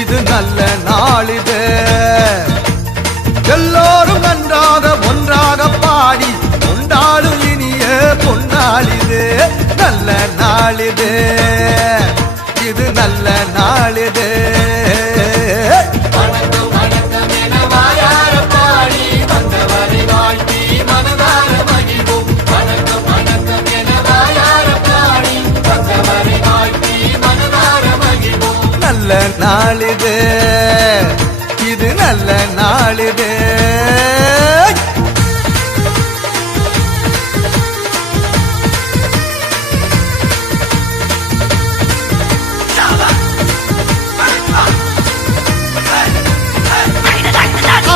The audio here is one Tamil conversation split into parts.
இது நல்ல நாளிது, எல்லோரும் நன்றாக ஒன்றாக பாடி கொண்டாடும் இனிய பொன்னாளிது. நல்ல நாளிது, இது நல்ல நாளிது. நல்ல நாளிது, இது நல்ல நாளிது.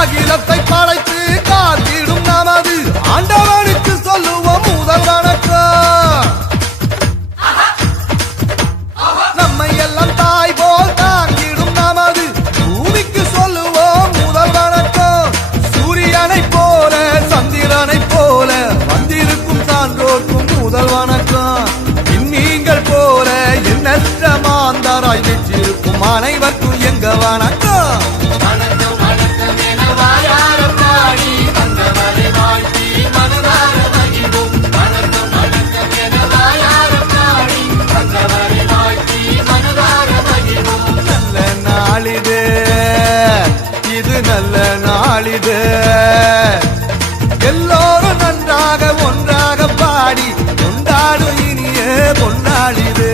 அகிலத்தை படைத்து காத்திடும் நமது ஆண்டவனுக்கு சொல்லுவோம் முதல் வணக்கம். நம்மை எல்லாம் தாய் போல் தாங்கிடும் நமது பூமிக்கு சொல்லுவோம் முதல் வணக்கம். சூரியனை போல சந்திரனை போல வந்திருக்கும் சான்றோர்க்கும் முதல் வணக்கம். நீங்கள் போல எண்ணற்ற மாந்தராய் வெற்றிருக்கும் அனைவருக்கும் எங்க வணக்கம். இது நல்ல நாளிது, எல்லோரும் நன்றாக ஒன்றாக பாடி கொண்டாடும் இனிய பொன்னாளிது.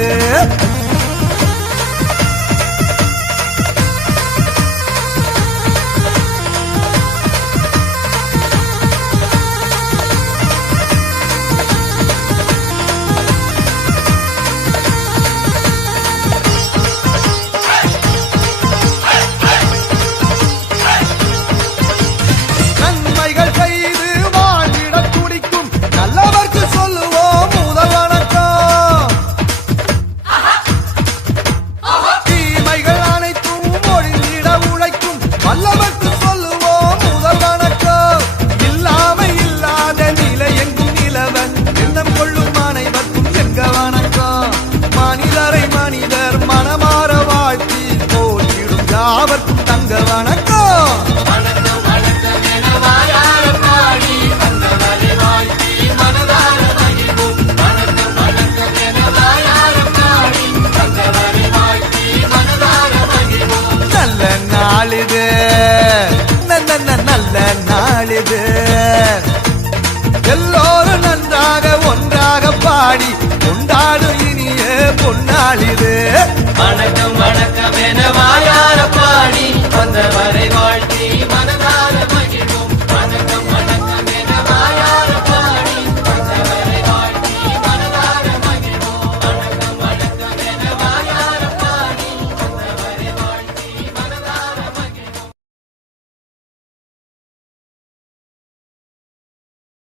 நல்ல நாளிது, நல்ல நாளிது.